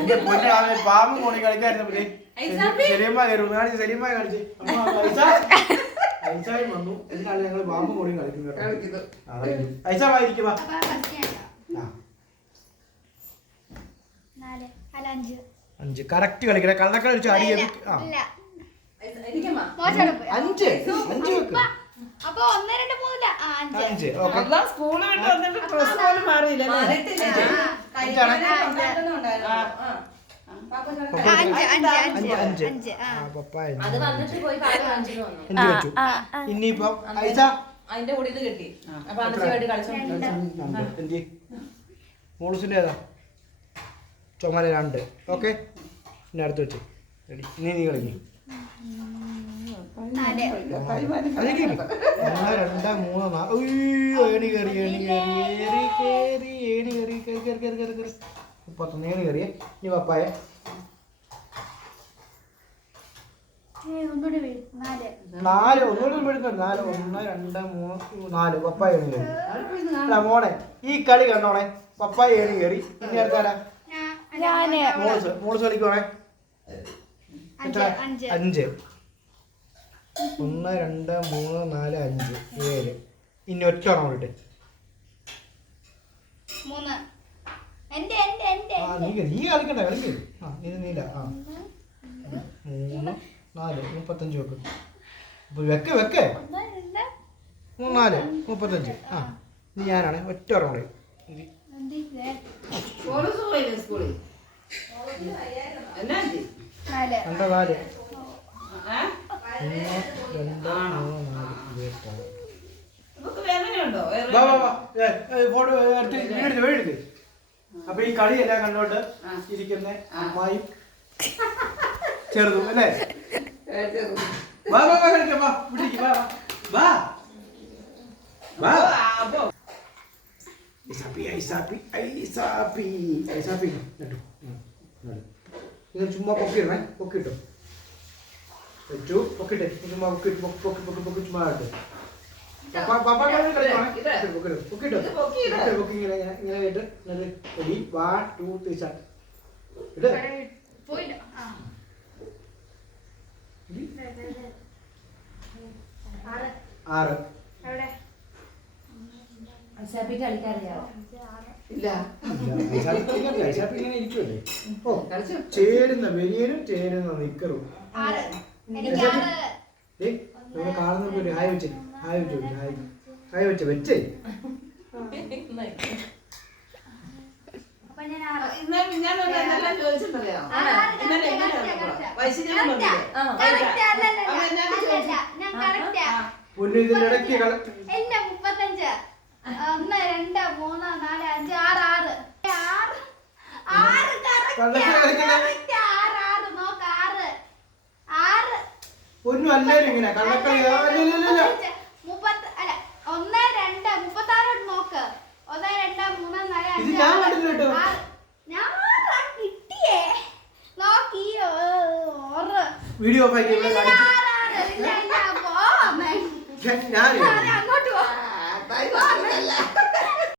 എന്റെ പൊന്നെ അവൻ പാമ്പ് മോണി കളിക്കായിരുന്നു ശരിയമ്മ കയറും കാണിച്ച് ശരിയമ്മ കാണിച്ച് അമ്മ, ഐസ. ഐസായി വന്നു. എന്നിട്ടാണ് ഞങ്ങൾ പാമ്പ് മോണി കളിക്കുന്നത്? ഞാൻ അല്ല അഞ്ച്. അഞ്ച്. കറക്റ്റ് കളിക്കണ. കള്ളക്കളി അടിച്ച് അടി അഞ്ച്. അഞ്ച് വെക്ക്. അപ്പൊ ഒന്ന് രണ്ട് മൂന്നില്ല. അഞ്ച്. അഞ്ച്. ഓക്കെ. അല്ല സ്കൂൾ വിട്ട് വന്നിട്ട് ഡ്രസ് പോലും മാറിയില്ല അഞ്ച് അഞ്ച് അഞ്ച് അഞ്ച്. അഞ്ച്. അഞ്ച് ആ. ആ പപ്പായ അത് വന്നിട്ട് പോയി പാൽ വന്നു. അഞ്ച് വെച്ചു ഇനിയിപ്പം അയച്ച അതിന്റെ കൂടെ ഇത് കിട്ടി. അപ്പൊ അനച്ചുമായിട്ട് എന്തി മോളൂസിന്റെ ഏതാ? ചുമല രണ്ട്. ഓക്കെ. ഇനി അടുത്ത് വെച്ച്. റെഡി ഇനി നീ കളിക്കും. രണ്ടാ മൂന്നാ ഏണി കയറി ഏണി കയറി ഏണി കയറി കയറി കയറി കയറി കയറി കയറി. മുപ്പത്തൊന്ന് ഏണി കയറിയ ഇനി പപ്പായ. നാല്. നാല് ഒന്നുകൂടി വിടുന്നുണ്ട്. നാല് ഒന്ന് രണ്ട് മൂന്ന് നാല്. പപ്പായ ഏണി കയറി. അല്ല മോളെ ഈ കളി കണ്ടോളെ. പപ്പായ ഏറി കയറി. ഇനി അടുത്താരാ മോൾസ് മോൾസ് കളിക്കുവാണേ അഞ്ച് എത്ര? അഞ്ച്. അഞ്ച്. ഒന്ന് രണ്ട് മൂന്ന് നാല് അഞ്ച്. ഏഴ്. ഇനി ഒറ്റ ഓണം മൂന്ന് എന്റെ എന്റെ എന്റെ ആ നീ നീ കളിക്കണ്ട കളിക്ക്. ആ ഇത് നീല ആ. മൂന്ന് നാല് മുപ്പത്തഞ്ച് വെക്ക്. വെക്ക് വെക്ക്. മൂന്ന് നാല് മുപ്പത്തഞ്ച്. ആ ഇത് ഞാനാണ് ഒറ്റ ഓണം രണ്ടോ? നാല്? ഒന്ന് രണ്ട് മൂന്ന് നാല് ഇരുപത്താറ് ഫോട്ടോ എടുത്ത് വീടെടുത്ത് അപ്പൊ ഈ കളിയെല്ലാം കണ്ടോണ്ട് ഇരിക്കുന്ന അമ്മായും ചെറുതും അല്ലേ? വാ വാ വാ കളിക്കാം വാ വിളിക്ക് വാ വാ. വാ. ഐസാപ്പി ഐസാപ്പി ഐസാപ്പി. ഐസാപ്പി കേട്ടോ ഇത് ചുമ്മാ പൊക്കിയിടണേ പൊക്കിട്ടോ വെച്ചു പൊക്കിട്ടെ ചുമ്മാ പൊക്കിട്ട് പൊക്കി പൊക്കി പൊക്കി ചുമ്മാ ഇട്ട്. ആറ്. ചേരുന്ന വെനിയനും ചേരുന്ന നിക്കറും. കാണുന്ന ഹായ് വെച്ചേ ഹായ് വെച്ചു ഹായ്. ഹായ് വെച്ചേ വെച്ചേ. പുല്ല് ഇതിന്റെ ഇടയ്ക്ക് എന്റെ മുപ്പത്തഞ്ച്. ഒന്ന് രണ്ട് മൂന്ന് നാല് അഞ്ച് ആറ് ആറ്. ആറ്? ആറ് ആ, ആറ് ആറ് നോക്ക് ആറ്. ആറ്. ഒന്നും അല്ലേ ഇങ്ങനെ കള്ളക്കളി ആ, ഇല്ല, ഇല്ല, ഇല്ല, ഇല്ല. മുപ്പത്തഞ്ച്, മുപ്പത്ത് അല്ല ഒന്ന് രണ്ട് മുപ്പത്താറോട്ട് നോക്ക് ഒന്ന് രണ്ട് മൂന്ന് നാല് ഇത് അഞ്ച് ഞാൻ ആറ്, കണ്ടിട്ടില്ല കേട്ടോ. ആറ്. ഞാൻ ആറാ കിട്ടിയേ നോക്കി ഓറ് വീഡിയോ ഓഫ് ആക്കി ഇവിടെ കാണിച്ചു. ഞാൻ അതെ, അങ്ങോട്ട് പോ ആ, ബൈ ബൈ.